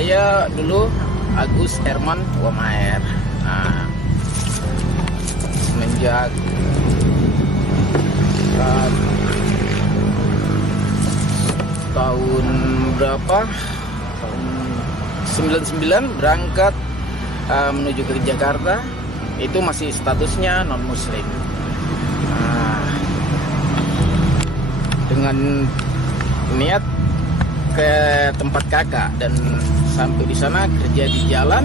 saya dulu Agus Herman Wamaer. Nah, semenjak tahun berapa? Tahun 99 berangkat menuju ke Jakarta. Itu masih statusnya non-muslim. Nah, dengan niat ke tempat kakak dan sampai di sana kerja di jalan.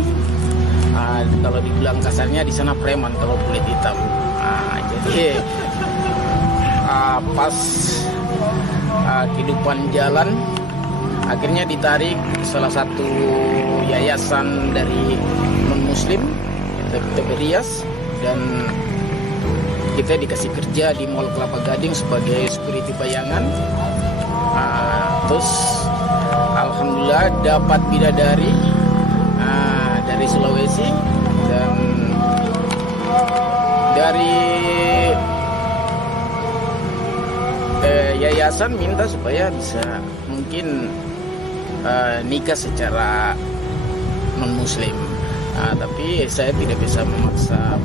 Kalau dibilang kasarnya di sana preman kalau kulit hitam. Jadi pas kehidupan jalan akhirnya ditarik salah satu yayasan dari non-muslim Rias, dan kita dikasih kerja di Mall Kelapa Gading sebagai security bayangan. Terus alhamdulillah dapat bidadari dari Sulawesi, dan dari yayasan minta supaya bisa mungkin nikah secara non-muslim. Tapi saya tidak bisa memaksa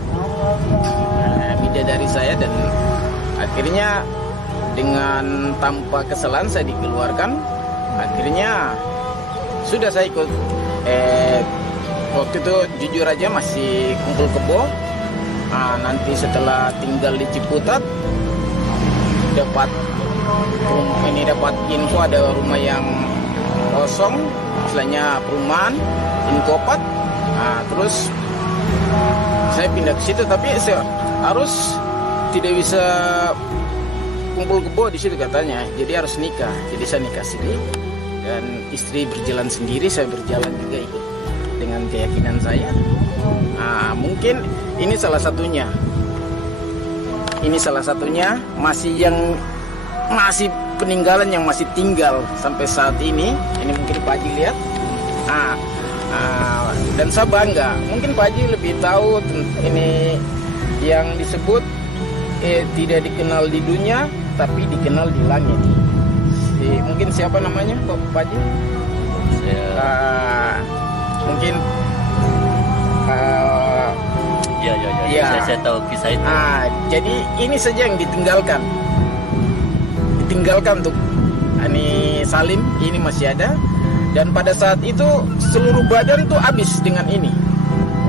bidadari saya, dan akhirnya dengan tanpa kesalahan saya dikeluarkan. Akhirnya sudah saya ikut. Waktu itu jujur aja masih kumpul kebo. Nanti setelah tinggal di Ciputat dapat info ada rumah yang kosong, istilahnya perumahan Inkopat. Terus saya pindah ke situ, tapi saya harus tidak bisa kumpul kebo di situ katanya. Jadi harus nikah. Jadi saya nikah sendiri dan istri berjalan sendiri, saya berjalan juga ikut dengan keyakinan saya. Mungkin ini salah satunya. Ini salah satunya masih peninggalan yang masih tinggal sampai saat ini. Ini mungkin Pak Haji lihat. Dan saya bangga. Mungkin Pak Haji lebih tahu ini yang disebut tidak dikenal di dunia tapi dikenal di langit. Mungkin siapa namanya Pak Haji? Mungkin ya. Saya tahu kisah itu. Jadi ini saja yang ditinggalkan untuk ini Salim, ini masih ada. Dan pada saat itu seluruh badan tuh habis dengan ini,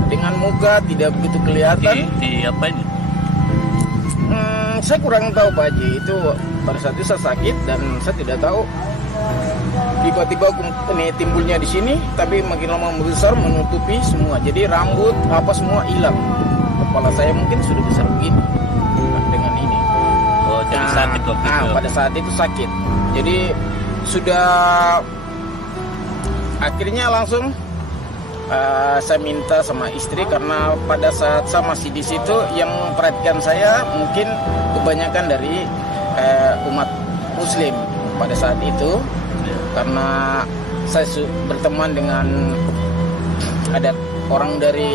dengan muka tidak begitu kelihatan. Di apa ini? Saya kurang tahu Pak Haji. Itu pada saat itu saya sakit dan saya tidak tahu. Tiba-tiba ini timbulnya di sini, tapi makin lama membesar menutupi semua. Jadi rambut apa semua hilang. Kepala saya mungkin sudah besar begini dengan ini. Oh, jadi sakit waktu itu. Pada saat itu sakit. Jadi sudah akhirnya langsung saya minta sama istri, karena pada saat saya masih di situ yang memperhatikan saya mungkin kebanyakan dari umat Muslim pada saat itu. Karena saya berteman dengan ada orang dari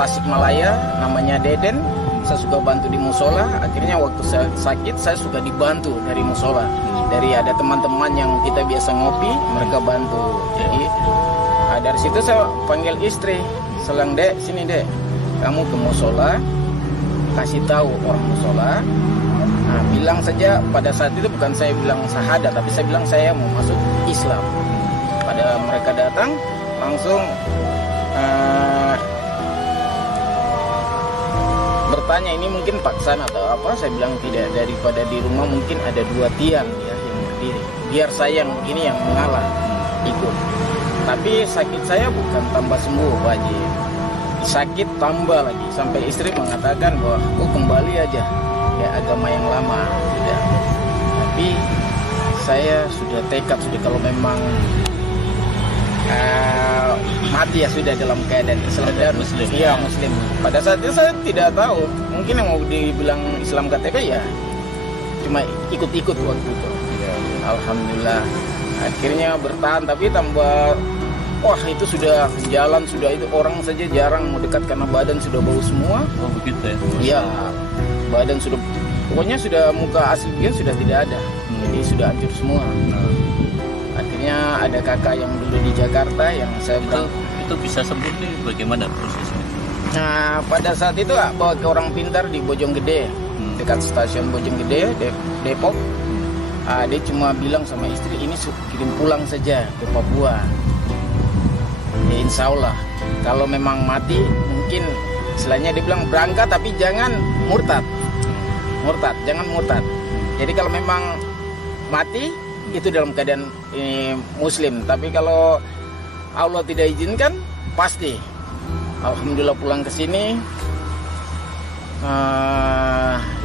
Tasikmalaya namanya Deden. Saya suka bantu di musola. Akhirnya waktu saya sakit saya suka dibantu dari musola. Dari ada teman-teman yang kita biasa ngopi, mereka bantu. Jadi dari situ saya panggil istri, selang Dek, sini Dek, kamu ke musola, kasih tahu orang musola. Bilang saja pada saat itu bukan saya bilang syahadat, tapi saya bilang saya mau masuk Islam. Pada mereka datang langsung bertanya ini mungkin paksaan atau apa. Saya bilang tidak, daripada di rumah mungkin ada 2 tiang ya yang berdiri, biar saya yang begini yang mengalah ikut. Tapi sakit saya bukan tambah sembuh Pak Haji, sakit tambah lagi, sampai istri mengatakan bahwa aku kembali aja ya agama yang lama. Tidak. Tapi saya sudah tekad, sudah kalau memang mati ya sudah dalam keadaan Islam dan Muslim. Iya Muslim. Pada saat itu saya tidak tahu, mungkin yang mau dibilang Islam KTP ya cuma ikut-ikut waktu itu. Ya, alhamdulillah akhirnya bertahan, tapi tambah wah itu sudah jalan, sudah itu orang saja jarang mau dekat karena badan sudah bau semua. Oh begitu ya? Iya, badan sudah, pokoknya sudah muka asli sudah tidak ada. Jadi sudah hancur semua. Akhirnya misalnya ada kakak yang dulu di Jakarta yang saya itu bisa sembuh nih, bagaimana prosesnya? Nah, pada saat itu bawa ke orang pintar di Bojonggede, dekat stasiun Bojonggede, Depok. Dia cuma bilang sama istri, ini kirim pulang saja ke Papua. Ya, insya Allah, kalau memang mati, mungkin istilahnya dia bilang berangkat tapi jangan murtad. Jangan murtad. Jadi kalau memang mati, itu dalam keadaan muslim. Tapi kalau Allah tidak izinkan, pasti. Alhamdulillah pulang ke sini,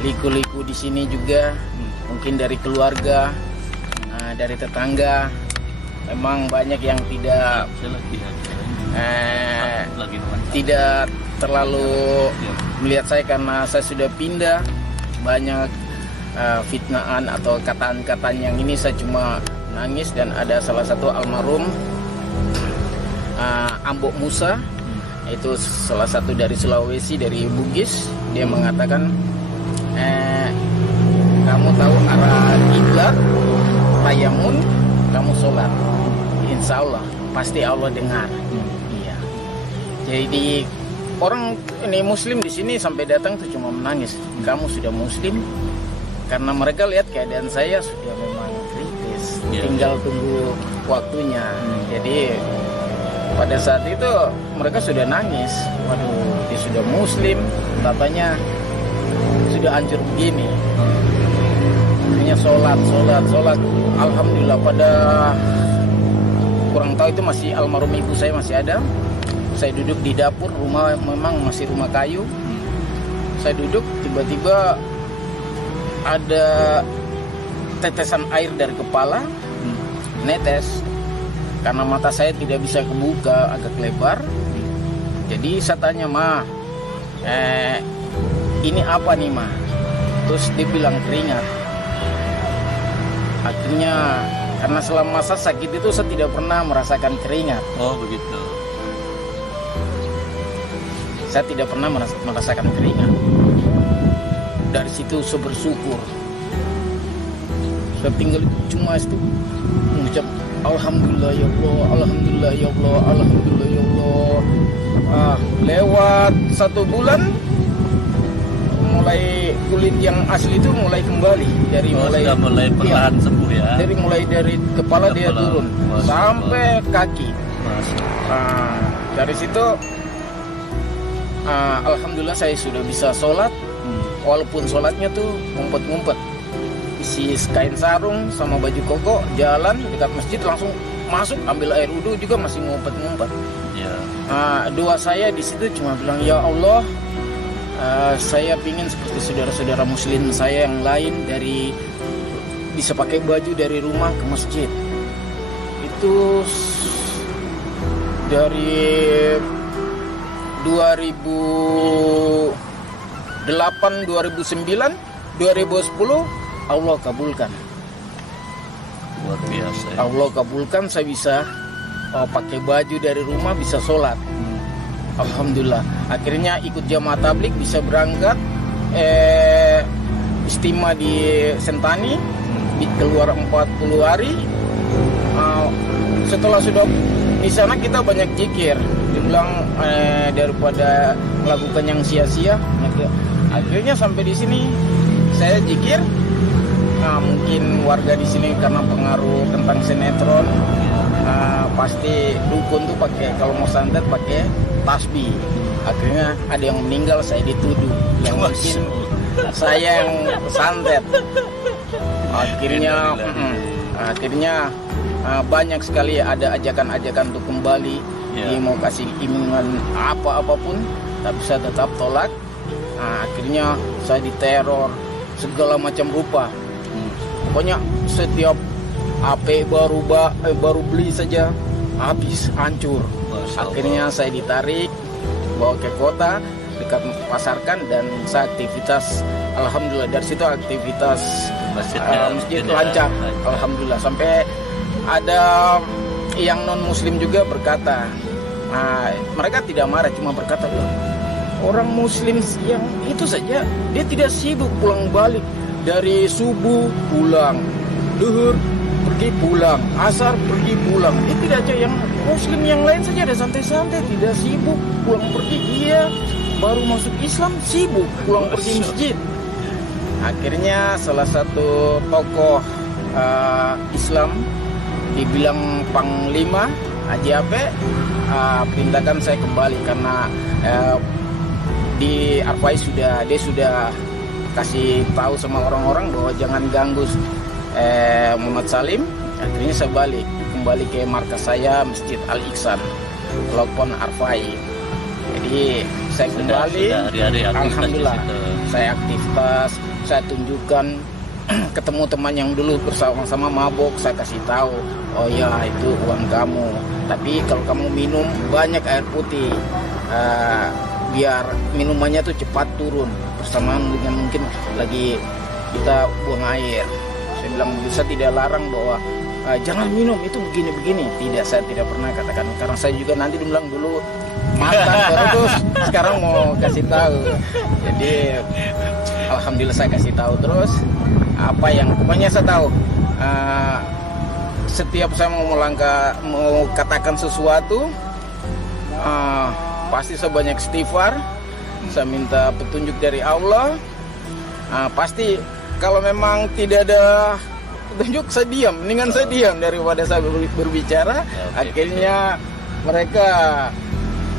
liku-liku di sini juga, mungkin dari keluarga, dari tetangga, memang banyak yang tidak terlalu melihat saya karena saya sudah pindah. Banyak fitnaan atau kataan-kataan yang ini saya cuma nangis. Dan ada salah satu almarhum Ambok Musa, itu salah satu dari Sulawesi, dari Bugis. Dia mengatakan, kamu tahu arah kiblat, tayamun, kamu sholat, insya Allah pasti Allah dengar. Iya. Jadi orang ini muslim di sini sampai datang tuh cuma menangis. Kamu sudah muslim, karena mereka lihat keadaan saya sudah memang kritis, tinggal tunggu waktunya. Jadi pada saat itu mereka sudah nangis. Waduh, dia sudah muslim, katanya sudah hancur begini. Hanya sholat. Alhamdulillah, pada kurang tahu itu masih almarhum ibu saya masih ada. Saya duduk di dapur, rumah memang masih rumah kayu. Saya duduk, tiba-tiba ada tetesan air dari kepala netes. Karena mata saya tidak bisa kebuka, agak lebar. Jadi saya tanya, Ma, ini apa nih, Ma? Terus dia bilang keringat. Akhirnya karena selama masa sakit itu saya tidak pernah merasakan keringat. Oh begitu. Saya tidak pernah merasakan keringat. Dari situ saya bersyukur. Saya tinggal cuma itu mengucap Alhamdulillah ya Allah, Alhamdulillah ya Allah, Alhamdulillah ya Allah. Lewat 1 bulan, mulai kulit yang asli itu mulai kembali. Dari mulai perlahan sembuh ya. Dari kepala dia turun sampai kaki. Dari situ alhamdulillah saya sudah bisa sholat. Walaupun sholatnya tuh ngumpet-ngumpet, isi kain sarung sama baju koko, jalan dekat masjid langsung masuk ambil air wudhu juga masih ngumpet-ngumpet. Doa saya di situ cuma bilang, ya Allah, saya pingin seperti saudara-saudara muslim saya yang lain, dari bisa pakai baju dari rumah ke masjid. Itu dari 2008, 2009, 2010 Allah kabulkan. Luar biasa. Allah kabulkan, saya bisa pakai baju dari rumah, bisa sholat. Alhamdulillah. Akhirnya ikut jamaah tablik, bisa berangkat istimewa di Sentani, keluar 40 hari. Setelah sudah di sana kita banyak zikir. Dibilang daripada melakukan yang sia-sia. Akhirnya sampai di sini saya zikir. Mungkin warga di sini karena pengaruh tentang sinetron, pasti dukun tuh pakai, kalau mau santet pakai tasbih. Akhirnya ada yang meninggal, saya dituduh yang mungkin saya yang santet. Akhirnya banyak sekali ada ajakan-ajakan untuk kembali. Dia mau kasih imbalan apapun, tapi saya tetap tolak. Akhirnya saya diteror segala macam rupa. Pokoknya setiap HP baru beli saja habis, hancur. Akhirnya saya ditarik, bawa ke kota dekat Pasarkan, dan saya aktivitas. Alhamdulillah dari situ aktivitas masjid lancar. Alhamdulillah, sampai ada yang non muslim juga berkata, mereka tidak marah, cuma berkata, orang muslim yang itu saja dia tidak sibuk pulang balik. Dari subuh pulang, duhur pergi pulang, asar pergi pulang. Tidak aja yang muslim yang lain saja ada santai-santai, tidak sibuk pulang pergi. Dia baru masuk Islam sibuk pulang pergi masjid. Akhirnya salah satu tokoh Islam dibilang Panglima Haji Ape perintahkan saya kembali karena di Arfai dia sudah kasih tahu sama orang-orang bahwa jangan ganggu Muhammad Salim. Akhirnya saya kembali ke markas saya Masjid Al Ihsan Lopon Arfai. Jadi saya kembali, hari-hari alhamdulillah saya aktivitas, saya tunjukkan ketemu teman yang dulu bersama-sama mabok, saya kasih tahu, oh ya itu uang kamu, tapi kalau kamu minum banyak air putih, biar minumannya tuh cepat turun, bersamaan dengan mungkin lagi kita buang air. Saya bilang bisa tidak larang bahwa jangan minum itu begini-begini. Tidak, saya tidak pernah katakan, karena saya juga nanti bilang dulu mantan terus, sekarang mau kasih tahu. Jadi alhamdulillah saya kasih tahu terus. Apa yang pokoknya saya tahu, setiap saya mau katakan sesuatu, pasti saya banyak istighfar, saya minta petunjuk dari Allah. Pasti kalau memang tidak ada petunjuk saya diam, mendingan saya diam daripada saya berbicara. Akhirnya mereka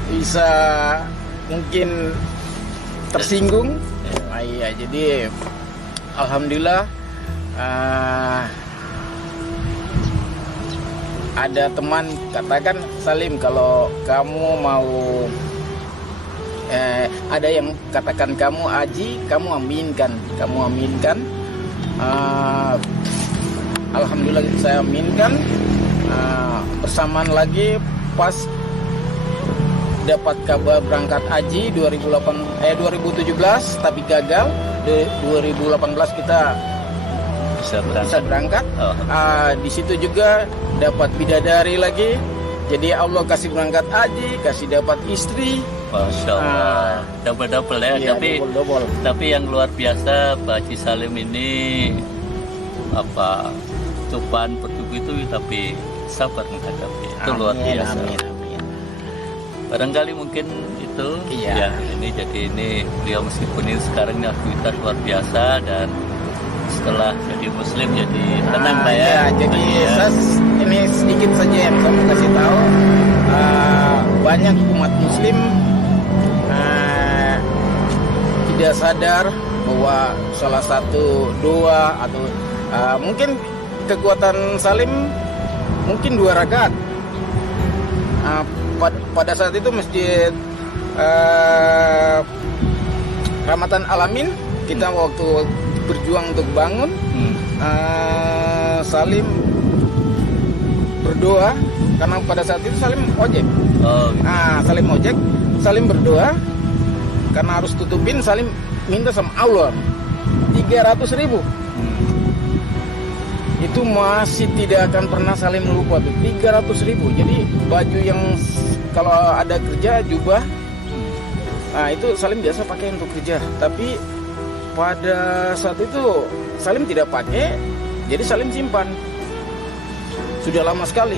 bisa mungkin tersinggung. Iya, jadi alhamdulillah ada teman katakan, Salim kalau kamu mau ada yang katakan kamu haji, kamu aminkan. Alhamdulillah saya aminkan. Bersamaan lagi pas dapat kabar berangkat haji 2017 tapi gagal. 2018 kita bisa berangkat. Di situ juga dapat bidadari lagi. Jadi Allah kasih berangkat haji, kasih dapat istri. Masya Allah, double ya. Iya, double. Tapi yang luar biasa Pak Haji Salim ini cobaan bertubi itu tapi sabar menghadapi. Itu luar biasa. Amin. Barangkali mungkin itu Iya. ini beliau meskipun ini sekarang ini aktivitas luar biasa dan setelah jadi muslim jadi tenang lah ya. Jadi ini sedikit saja yang saya mau kasih tahu. Banyak umat muslim tidak sadar bahwa salah satu doa atau mungkin kekuatan Salim mungkin 2 rakaat. Pada saat itu masjid Rahmatan Alamin kita waktu berjuang untuk bangun, Salim berdoa karena pada saat itu Salim ojek. Salim berdoa karena harus tutupin. Salim minta sama Allah 300.000. Itu masih tidak akan pernah Salim lupa tuh 300.000. Jadi baju yang kalau ada kerja jubah, itu Salim biasa pakai untuk kerja. Tapi pada saat itu Salim tidak pakai, jadi Salim simpan. Sudah lama sekali.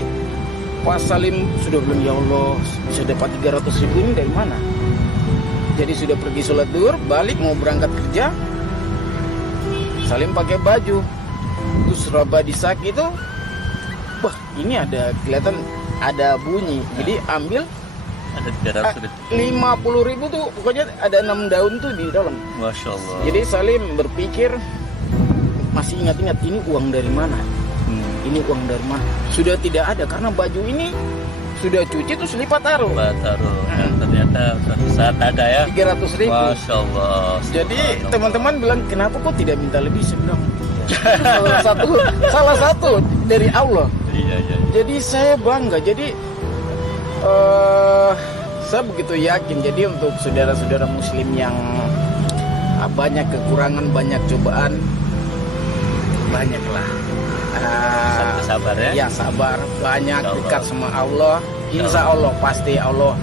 Pas Salim sudah bilang, ya Allah bisa dapat 300.000 ini dari mana? Jadi sudah pergi sholat duhur, balik mau berangkat kerja, Salim pakai baju. Terus raba di sak itu, wah ini ada kelihatan ada bunyi. Jadi ambil ada 50.000 tuh, pokoknya ada 6 daun tuh di dalam. Masya Allah. Jadi Salim berpikir, masih ingat-ingat ini uang dari mana? Ini uang dari mana? Sudah tidak ada karena baju ini sudah cuci terus lipat taruh. Dan ternyata suatu saat ada ya 300.000. Masya Allah. Jadi teman-teman bilang kenapa kok tidak minta lebih? Saya bilang salah satu dari Allah. Iya. Jadi saya bangga. Jadi saya begitu yakin. Jadi untuk saudara-saudara muslim yang banyak kekurangan, banyak cobaan, banyaklah sabar ya. Ya sabar, banyak dekat sama Allah. Insya Allah pasti Allah